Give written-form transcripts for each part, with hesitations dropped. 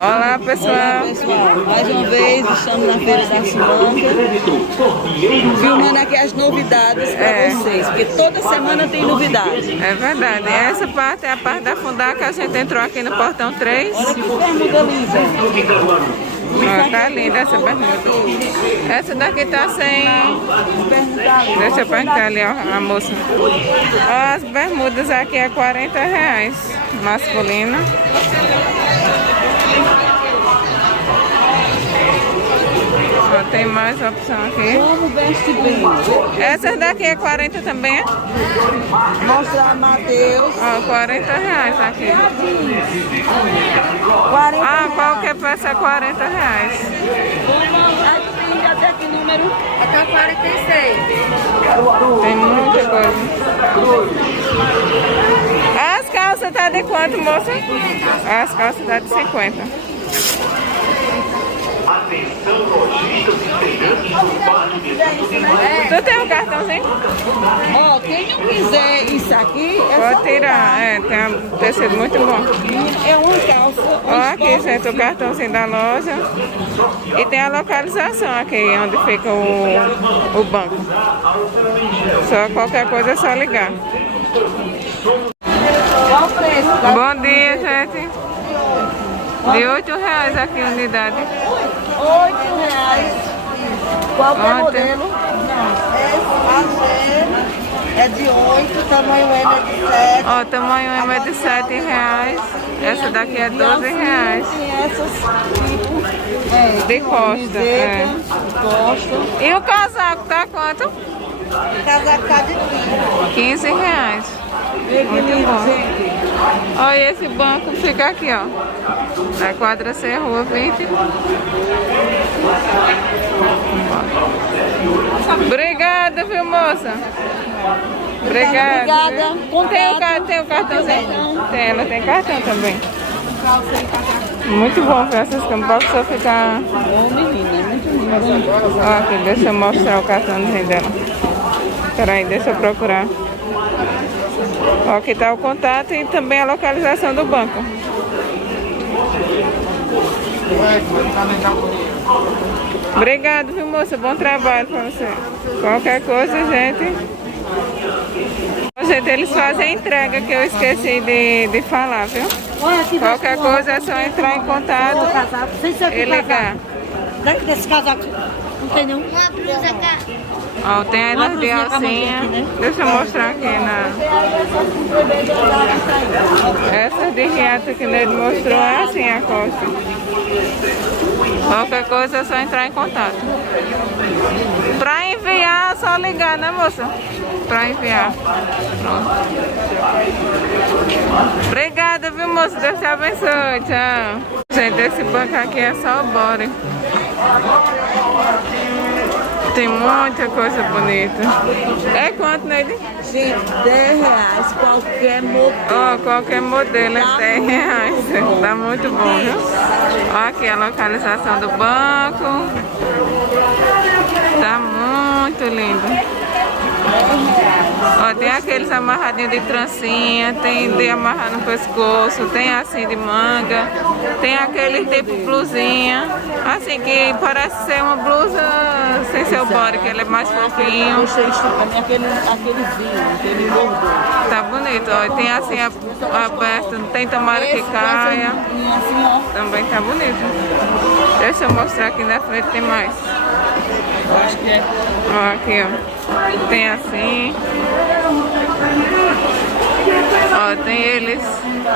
Olá, pessoal. Olá, pessoal. Mais uma vez estamos na Feira da Sumanga, filmando aqui as novidades para vocês, porque toda semana tem novidade. É verdade. Essa parte é a parte da Fundaca. A gente entrou aqui no portão 3. Olha que bermuda linda. Ó, tá linda essa bermuda. Essa daqui tá sem... Deixa eu perguntar ali, ó, a moça. Ó, as bermudas aqui é R$40, masculina. Ó, tem mais opção aqui. Como veste bem. Essas daqui é 40 também? Mostrar Matheus. Ó, R$40 aqui. 40 Ah, qualquer peça é R$40. Até que número? Até 46. Tem muita coisa. As calças tá de quanto, moça? As calças tá de 50. Atenção, lojistas integrantes do Parque de Tu tem um cartãozinho? Ó, quem não quiser isso aqui, Pode tirar. É, tem um tecido muito bom. é uma calça. Ó, aqui, gente, o cartãozinho da loja. E tem a localização aqui, onde fica o banco. Só qualquer coisa é só ligar. Qual o preço? Bom dia, gente. De R$8 aqui a unidade. R$8. Qual que é o Ó, tem- modelo? É de 8, tamanho M é de 7. Ó, o tamanho M é de R$7. Essa daqui é R$12. Tem essas tipo De costa, é. costa. E o casaco tá quanto? O casaco tá de R$15. Muito bom. Ó, e esse banco fica aqui, ó. Na quadra C, rua 20. Obrigada, viu, moça? Obrigada. Obrigada. Tem o cartãozinho? Tem, ela tem cartão também. Muito bom ver essas campas, só ficar... Ô, menina, é muito lindo. Ó, aqui, deixa eu mostrar o cartãozinho dela. Peraí, deixa eu procurar. Ó, aqui tá o contato e também a localização do banco. Obrigado, viu, moça? Bom trabalho pra você. Qualquer coisa, gente. Ó, gente, eles fazem entrega que eu esqueci de falar, viu? Qualquer coisa é só entrar em contato e ligar. Desse casaco não tem nenhum. Uma blusa cá. Ó, tem elas de alcinha. Deixa eu mostrar aqui Essa de riata que ele mostrou é assim a costa. Qualquer coisa é só entrar em contato. Pra enviar é só ligar, né, moça? Pra enviar. Pronto. Obrigada, viu, moça? Deus te abençoe. Tchau. Gente, esse banco aqui é só o body. Tem muita coisa bonita. É quanto nele? Gente, R$10, qualquer modelo. Ó, qualquer modelo é R$10. Tá muito bom, viu? Ó, aqui a localização do banco. Tá muito lindo. Ó, tem aqueles amarradinhos de trancinha, tem de amarrar no pescoço, tem assim de manga, tem aquele tipo blusinha, assim que parece ser uma blusa sem seu body, que ele é mais fofinho. Aquele vinho, aquele bordô. Tá bonito, ó. Tem assim aberto, tem tomara que caia. Assim, ó. Também tá bonito. Deixa eu mostrar aqui na frente, tem mais. Eu acho que é. Ó, aqui, ó. Tem assim. Ó, tem eles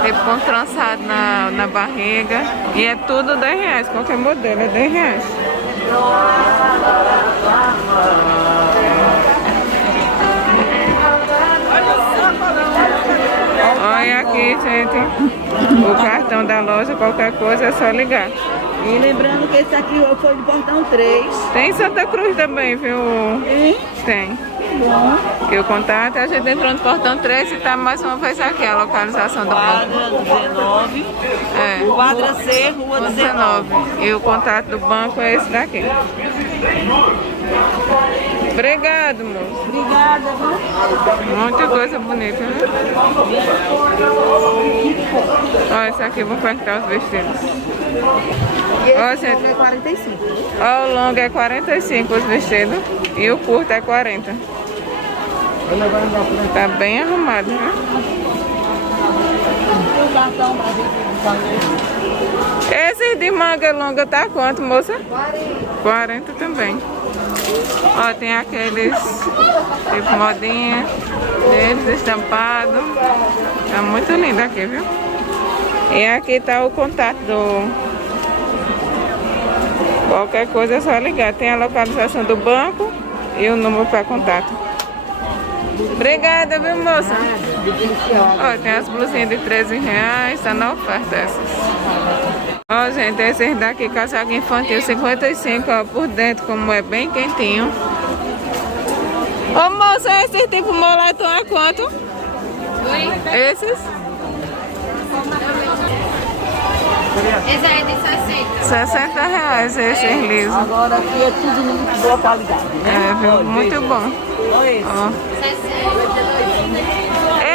tipo com trançado na barriga. E é tudo R$10, qualquer modelo é R$10. Olha aqui, gente. O cartão da loja, qualquer coisa é só ligar. E lembrando que esse aqui foi do portão 3. Tem em Santa Cruz também, viu? E Tem. bom. E o contato, a gente entrou no portão 3 e tá mais uma vez aqui, a localização do banco. Quadra 19. É, Quadra C, rua 19. 19. E o contato do banco é esse daqui. Obrigado, moço. Obrigada, viu? Muita coisa bonita, né? Olha, esse aqui, vou perguntar os vestidos. Ó, gente, É 45. ó, o longo é 45 os vestidos e o curto é 40. Tá bem arrumado, né? O cartão pra gente. Esse de manga longa tá quanto, moça? 40 também. Ó, tem aqueles tipo modinha deles, estampado. Tá muito lindo aqui, viu? E aqui tá o contato do... Qualquer coisa é só ligar. Tem a localização do banco e o número para contato. Obrigada, viu, moça? Ó, tem as blusinhas de R$13, tá na oferta essas. Ó, gente, esses daqui, casaco infantil 55, ó, por dentro, como é bem quentinho. Ô, moça, esse tipo moletom é quanto? Esses? Esse aí é de 60. R$60 esses lisos. Agora aqui é tudo muito boa qualidade. É, viu? Muito bom. Olha esse. Ó. 60.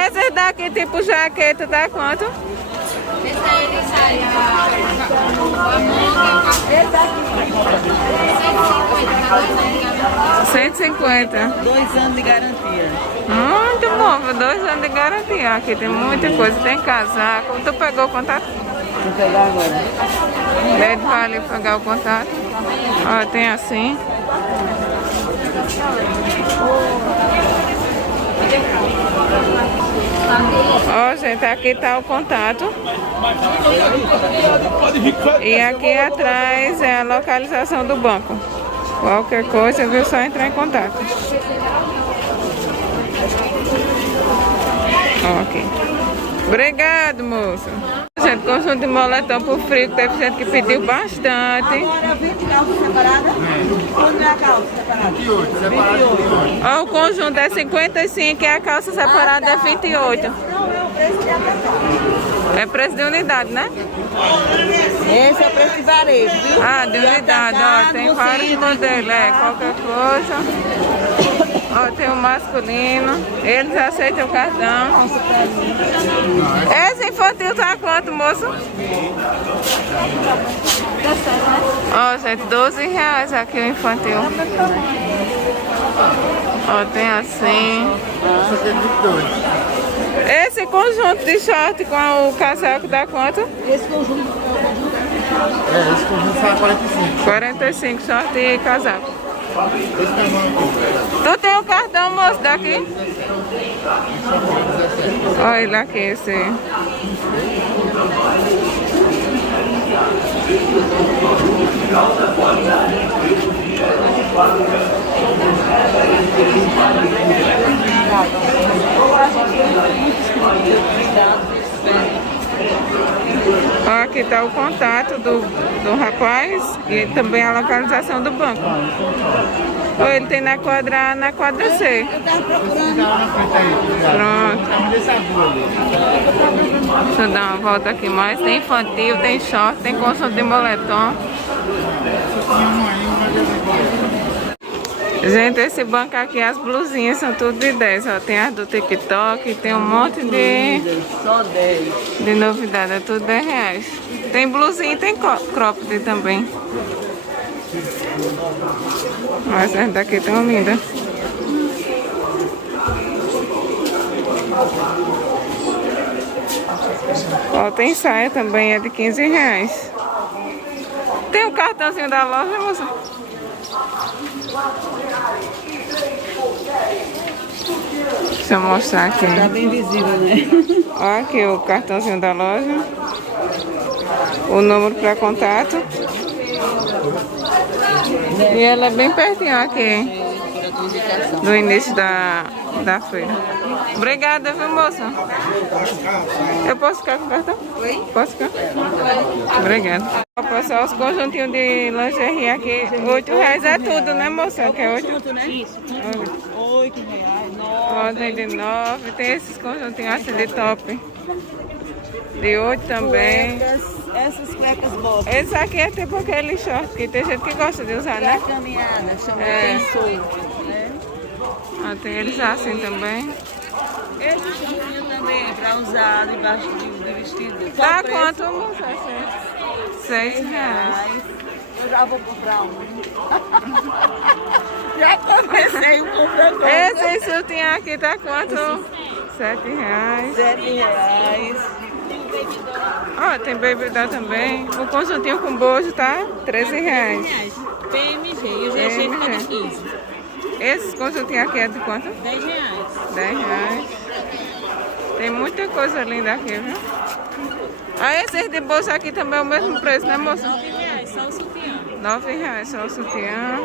Esses daqui, tipo jaqueta, tá quanto? Esse aí ele sai a manga. 150. 2 anos de garantia. Muito bom, 2 anos de garantia. Aqui tem muita coisa, tem casaco. Tu pegou o contato? Vou pegar agora. Deve valer pegar o contato. Ó, tem assim. Ó, gente, aqui tá o contato. E aqui atrás é a localização do banco. Qualquer coisa, viu? Só entrar em contato. Ó, aqui. Obrigado, moça. Gente, conjunto de moletom por frio, teve gente que pediu bastante. Agora 20 calças separadas? Quando é a calça separada? 28. Ó, o conjunto é 55 e a calça separada é 28. Não, é o preço de atacado. É preço de unidade, né? Esse é o preço de varejo, viu? Ah, de unidade, ó, tem vários modelos, qualquer coisa. Ó, tem o masculino, eles aceitam o cartão. Esse infantil tá quanto, moço? Ó, gente, R$12 aqui o infantil. Ó, tem assim. Esse conjunto de short com o casaco dá quanto? Esse conjunto esse conjunto sai 45. 45 short e casaco. Esse tamanho aqui. Tu tem o cartão, moço, daqui? Olha ele aqui, esse. Ó, aqui está o contato do rapaz e também a localização do banco. Ó, ele tem na quadra C. eu tava procurando. Tá lá na frente aí. Pronto. Tá desse agulha ali. Deixa eu dar uma volta aqui mais. Tem infantil, tem short, tem conjunto de moletom. Gente, esse banco aqui, as blusinhas são tudo de 10. Ó. Tem as do TikTok, tem um monte Só 10. de novidade, é tudo R$10. Tem blusinha e tem cropped também. Mas essa daqui tão linda. Ó, tem saia também, é de R$15. Tem o cartãozinho da loja, moça? Deixa eu mostrar aqui. Tá bem visível, né? Ó, aqui o cartãozinho da loja. O número para contato. E ela é bem pertinho aqui do início da feira. Obrigada, viu, moça? Eu posso ficar com o cartão? Oi? Posso ficar? Obrigada. Ó, pessoal, os conjuntinhos de lingerie aqui, R$8 é tudo, né, moça? Que é 8? Junto, né? Isso. R$8, 9. Ó, tem de 9, tem esses conjuntinhos assim de top. De 8 também. Essas cuecas botas. Esse aqui é tipo aquele short que tem gente que gosta de usar, né? Caminhada, chama É. tem solto, né? Ah, tem eles assim também. Esse shortinho também é pra usar debaixo de vestido. Tá Qual preço? quanto, moça? R$6. Eu já vou comprar um. Já comecei o comprando. Esse surtinho aqui tá quanto? R$7. R$7. Ó, tem Baby Doll também. O conjuntinho com bojo tá R$13. PMG. E o GG fica de 15. Esse conjuntinho aqui é de quanto? R$10. R$10. Tem muita coisa linda aqui, viu? Ah, esse de bolsa aqui também é o mesmo preço, né, moça? R$9, só o sutiã. R$9 só o sutiã.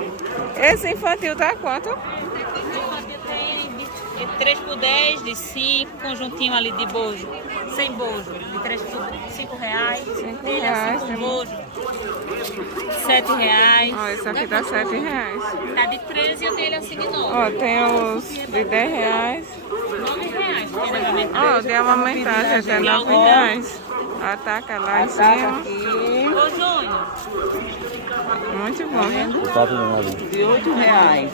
Esse infantil tá quanto? Tem de 3 por 10, de 5, conjuntinho ali de bojo, sem bojo, de 3 por R$5. Tem R$5, assim tem- com bojo, R$7. Ó, esse aqui tá R$7. Tá de 13 e eu tenho ele assim de 9. Ó, tem os de R$10. R$9, tem na minha Ó, de amamentagem até R$9. Ataca lá em cima. Ô, Júnior, Muito bom, viu? De R$8.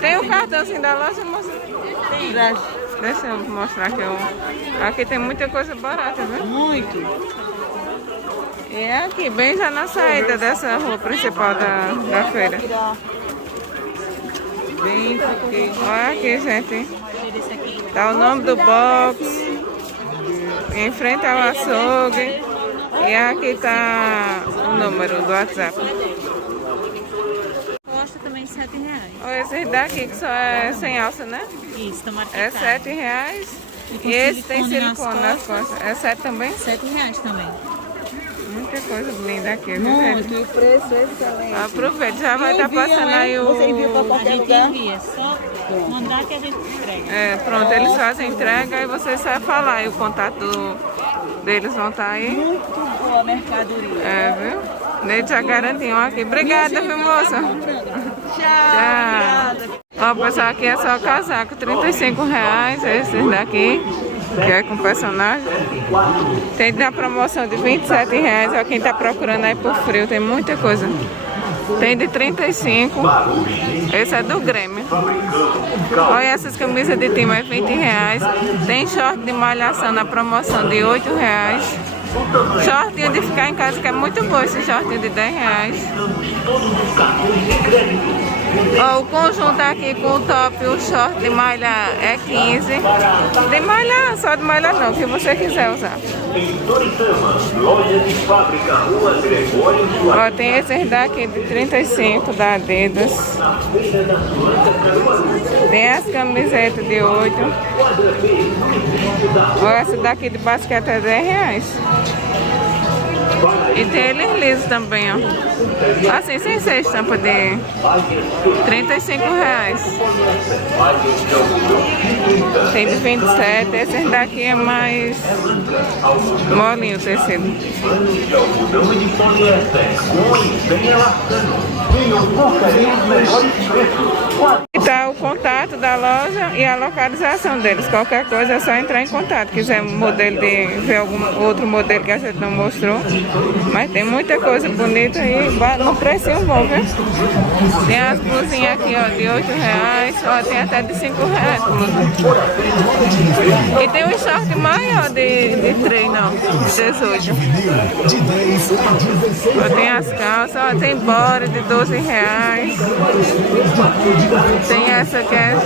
Tem o cartãozinho da loja, moça? Pra- Deixa eu mostrar aqui. Aqui tem muita coisa barata, viu? Muito. E é aqui, bem já na saída dessa rua principal da feira. Bem, porque... Olha aqui, gente. Tá o nome do box. Em frente ao açougue. E aqui tá o número do WhatsApp. Costa também R$7. Olha esse daqui que só é sem alça, né? Isso, tomara que É tá. R$7. com E esse tem silicone nas silicone nas costas. É 7 também? R$7 também. Muita coisa linda aqui, viu, Muito. gente? E o preço é excelente. Aproveite, já vai estar Enviam, passando né? aí o... Você envia pra A qualquer gente lugar? envia, só mandar que a gente entrega. É, pronto, eles fazem entrega e você só falar. E o contato deles vão estar aí. Muito boa a mercadoria. É, viu? Eles já garantiam aqui. Obrigada, viu, moça? Tchau. Ó, pessoal, aqui é só casaco, R$35, esses daqui, que é com personagem. Tem na promoção de R$27, ó, quem tá procurando aí por frio, tem muita coisa. Tem de 35, esse é do Grêmio. Olha essas camisas de time, é R$20. Tem short de malhação na promoção de R$8. Shortinho de ficar em casa, que é muito bom esse shortinho de R$10. Ó, o conjunto aqui com o top e o short de malha é 15. De malha, só de malha não, que você quiser usar. Em Toritama, loja de fábrica, Rua Gregório Soares. Ó, tem esses daqui de 35 da Adidas. Tem as camisetas de 8. Ó, essa daqui de basquete é R$10. E tem eles lisos também, ó. Assim, sem ser estampa de R$35. Tem de 27. Esse daqui é mais molinho o tecido. Algodão de poliéster, com e bem elastano. Venham conferir os melhores preços. E tá o contato da loja e a localização deles. Qualquer coisa é só entrar em contato. Quiser um modelo de ver algum outro modelo que a gente não mostrou. Mas tem muita coisa bonita aí, no precinho bom, viu? Tem as blusinhas aqui, ó, de R$8. Ó, tem até de R$5 blusa. E tem um short maior de 3, não, de 18. Ó, tem as calças, ó, tem bora de R$12. Tem essa que é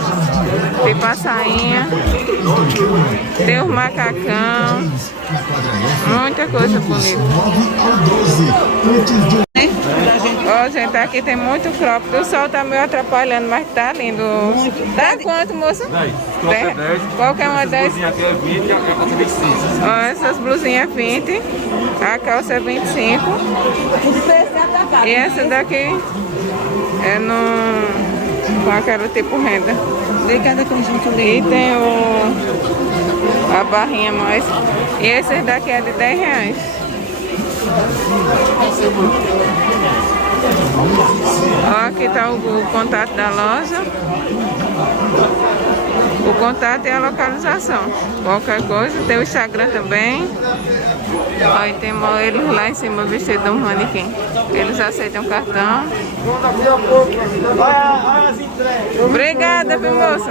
tipo a sainha. Tem os macacão. Muita coisa bonita. Ó, gente, aqui tem muito crop. O sol tá meio atrapalhando, mas tá lindo. Dá quanto, moça? 10. Qualquer uma 10. Aqui é 20 e a calça 25. Ó, essas blusinhas 20. A calça é 25. E essa daqui é com aquela tipo renda. Vê cada conjunto E lindo. tem a barrinha mais. E esse daqui é de R$10. Ó, aqui tá o contato da loja. O contato e a localização. Qualquer coisa, tem o Instagram também. Aí tem eles lá em cima vestido de um manequim. Eles aceitam cartão. Obrigada, viu, moça?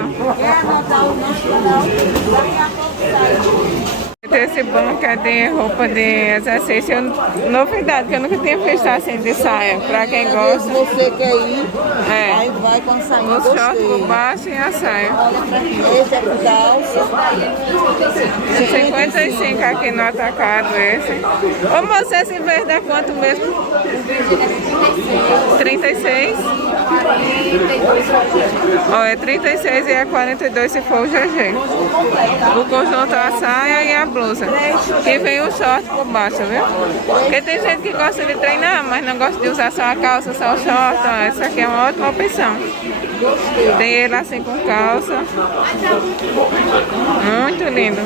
Esse banco é de roupa de exercício, novidade, que eu nunca tinha visto assim de saia. Pra quem gosta. Se você quer ir, É. aí vai quando sair. O short por baixo e a saia. Olha pra aqui, esse é por calça. 55 aqui no atacado esse. Ô moça, esse verde é quanto mesmo? 36? Ó, é 36 e é 42 se for o GG. O conjunto, a saia e a blusa. Que vem o short por baixo, viu? Porque tem gente que gosta de treinar, mas não gosta de usar só a calça, só o short. Ó, essa aqui é uma ótima opção. Tem ele assim com calça. Muito lindo.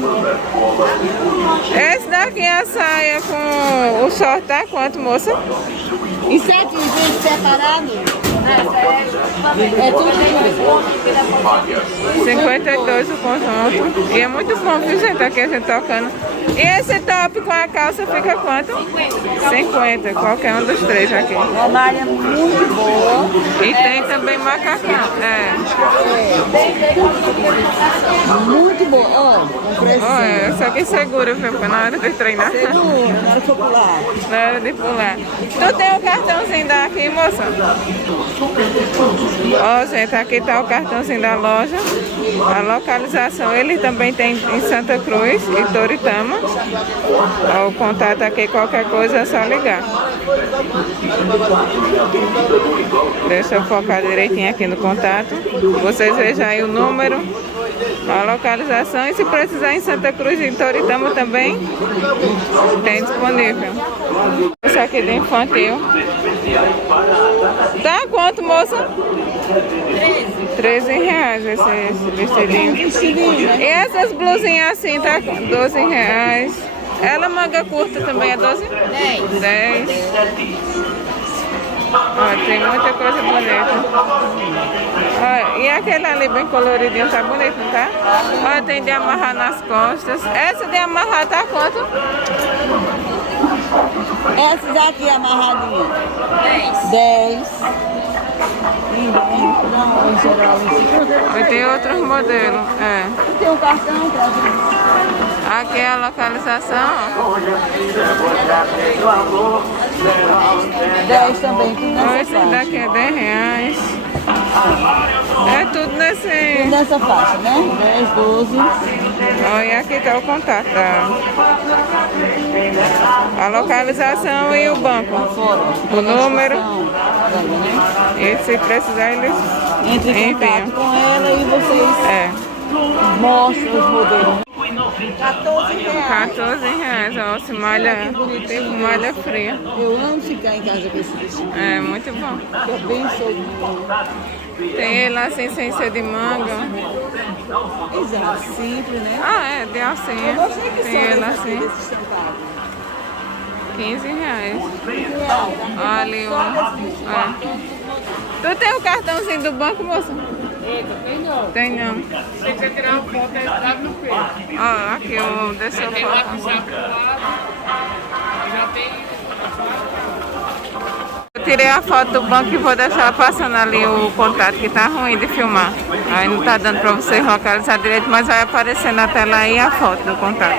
Esse daqui é a saia com o short, tá? Quanto, moça? E 7 vezes separado? É tudo 52 o conjunto. E é muito bom, viu, gente? Aqui a gente tocando. E esse top com a calça fica quanto? 50. Qualquer um dos três aqui. Uma malha muito boa. E tem também macacão. É. Muito boa. Ó, um preço. Olha, essa aqui segura, viu? Porque na hora de treinar. Segura, na hora que for pular. Na hora de pular. Tu tem o cartãozinho daqui, moça? Ó, gente, aqui tá o cartãozinho da loja. A localização, ele também tem em Santa Cruz e Toritama. Ó, o contato aqui, qualquer coisa é só ligar. Deixa eu focar direitinho aqui no contato. Vocês vejam aí o número, a localização, e se precisar em Santa Cruz e Toritama também tem disponível. Esse aqui do infantil. Tá quanto, moça? 13 reais esse vestidinho. E essas blusinhas assim, tá? 12 reais. Ela manga curta também é 12? 10. Ó, tem muita coisa bonita. Ó, e aquele ali bem coloridinho, tá bonito, não tá? Ó, tem de amarrar nas costas. Essa de amarrar tá quanto? Essas aqui amarradinhas. 10. Não, em geral. E tem outros modelos. É. Tem um cartão pra Aqui é a localização. 10 também, tudo Ó, nessa esse faixa. daqui é 10 reais. É tudo nesse. Tudo nessa faixa, né? 10, 12. Ó, e aqui tá o contato. A localização e o banco. Fora. O número. Né? E se precisar, eles Entre em contato enviam. com ela e vocês É. mostram os modelos. 14 reais. 14 reais, ó, se malha, tipo malha fria. Eu amo ficar em casa com esse vestido. É muito bom. Fica bem soltinho. Tem ele assim sem ser de manga. Exato, simples, né? Ah, é, de alcinha. Eu gostei que Tem ele são assim, desses estampados. 15 reais. Real. Olha ali o. É. Tu tem o cartãozinho do banco, moça? Tem não. Se você tirar uma foto, é dado no peito. Ó, aqui o desse Tem foto. WhatsApp do lado. Já tem. Eu tirei a foto do banco e vou deixar passando ali o contato, que tá ruim de filmar. Aí não tá dando pra vocês localizar direito, mas vai aparecer na tela aí a foto do contato.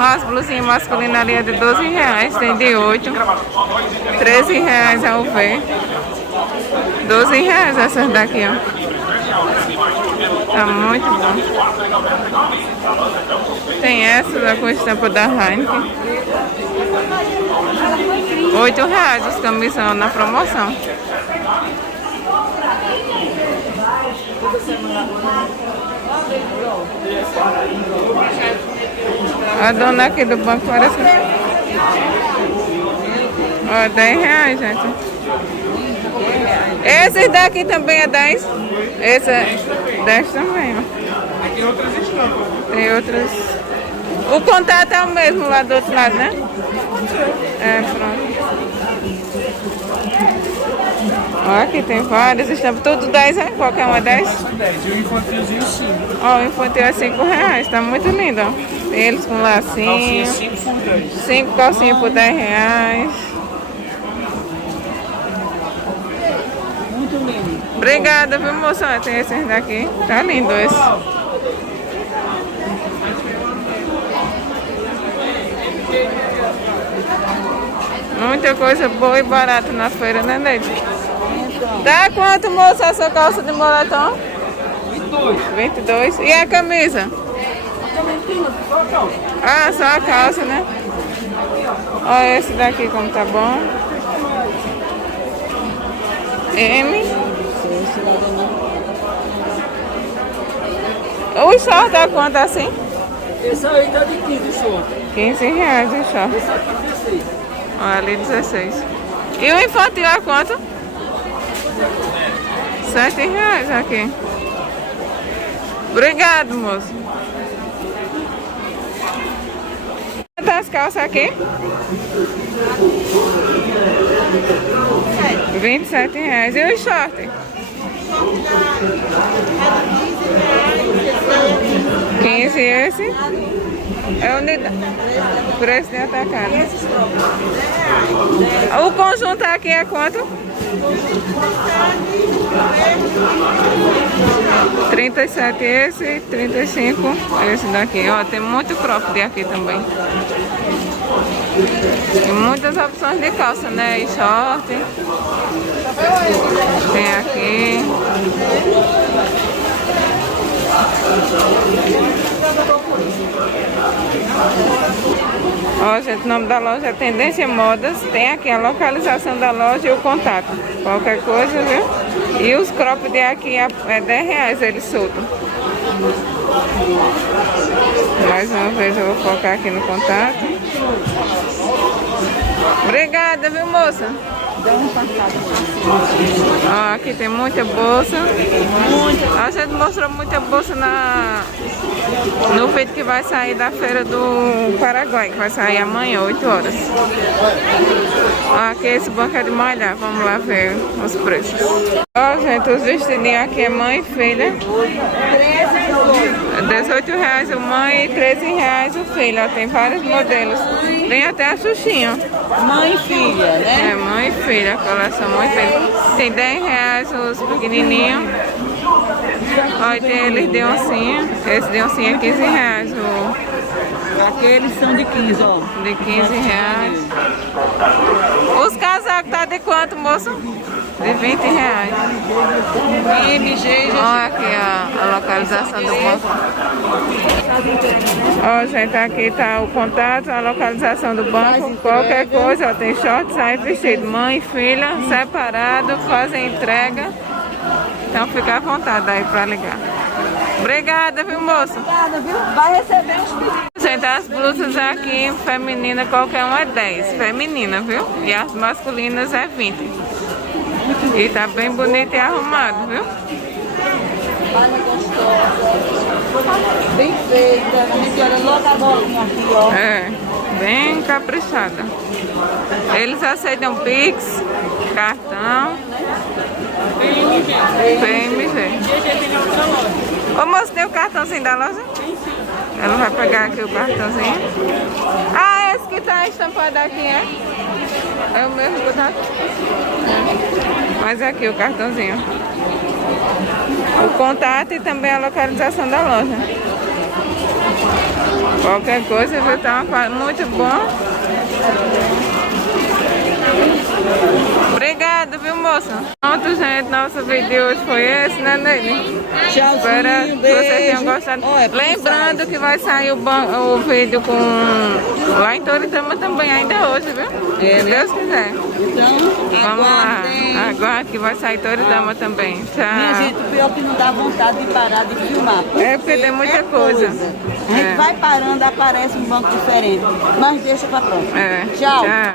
As blusinhas masculinas ali é de 12 reais, tem de 8. 13 reais é o V. 12 reais essas daqui, ó. Tá muito bom. Tem essa com estampa da Heineken. 8 reais os camisão na promoção. A dona aqui do banco parece. Ó, 10 reais, gente. Esse daqui também é 10? Esse é 10 também, ó. Tem outras estampas. Tem outras. O contato é o mesmo lá do outro lado, né? É, pronto. Ó, aqui tem várias estampas. Tudo 10, é? Qualquer uma 10? 10. E o infantilzinho 5. Ó, o infantil é 5 reais. Tá muito lindo, ó. Tem eles com Calcinha lacinho. 5 por 10. 5 calcinhas por 10 reais. Muito lindo. Obrigada, viu, moça? Tem esses daqui. Tá lindo esse. Muita coisa boa e barata na feira, né, Neide? Dá quanto, moça, essa calça de moletom? 22. 22. E a camisa? Ah, só a calça, né? Olha esse daqui como tá bom. M. O short tá quanto assim? Esse aí tá de 15 short. 15 reais o short. Esse aqui 16. Olha ali 16. E o infantil a quanto? 7 reais aqui. Obrigado, moço. Quantas as calças aqui? 27 reais. E o short? 15 esse? É unidade. Preço de atacado. O conjunto aqui é quanto? 37 esse, 35 esse daqui. Ó, tem muito cropped aqui também. Tem muitas opções de calça, né? E short. Tem aqui. Ó, gente, o nome da loja é Tendência Modas. Tem aqui a localização da loja e o contato. Qualquer coisa, viu? E os cropped aqui é 10 reais eles soltam. Mais uma vez eu vou colocar aqui no contato. Obrigada, viu, moça? Ó, aqui tem muita bolsa. A gente mostrou muita bolsa no vídeo que vai sair da feira do Paraguai, que vai sair amanhã, 8 horas. Ó, aqui esse banco é de malhar. Vamos lá ver os preços. Ó, gente, os vestidinhos aqui é mãe e filha. 18 reais o mãe e 13 reais o filho. Ó, tem vários modelos. Tem até a Xuxinha. Mãe e filha, né? É, mãe e filha, a coleção mãe e filha. Tem 10 reais os pequenininhos. Ó, e tem eles de oncinha. Esse de oncinha é 15 reais. Aqueles são de 15, ó. De 15 reais. Os casacos tá de quanto, moço? De 20 reais. MG, Olha aqui a localização do banco. Ó, gente, aqui tá o contato, a localização do banco. Qualquer coisa, ó, tem short, sai vestido. Mãe e filha, separado, fazem entrega. Então fica à vontade aí pra ligar. Obrigada, viu, moço? Obrigada, viu? Vai receber os pedidos. Gente, as blusas aqui, feminina, qualquer uma é 10. Feminina, viu? E as masculinas é 20. E tá bem bonito e arrumado, viu? Olha, gostosa. Bem feita. A gente olha logo a bolinha aqui, ó. É, bem caprichada. Eles aceitam Pix, cartão, PMG. Ô moço, tem o cartãozinho da loja? Ela vai pegar aqui o cartãozinho. Ah, esse que tá estampado aqui, é? É o mesmo que tá? Mas aqui o cartãozinho. O contato e também a localização da loja. Qualquer coisa, viu? Tá muito bom. Obrigada, viu, moça? Pronto, gente, nosso vídeo hoje foi esse, né, Neide? Tchauzinho, Espero que vocês tenham gostado. Olha, Lembrando que vai sair o vídeo com lá em Toritama também ainda hoje, viu? É, Se Deus quiser. Então, Vamos lá. aguardem. Aguarde que vai sair Toritama também. Minha Tchau. gente, o pior é que não dá vontade de parar de filmar. É porque tem muita coisa. A gente É. vai parando, aparece um banco diferente. Mas deixa pra próxima. É. Tchau. Tchau.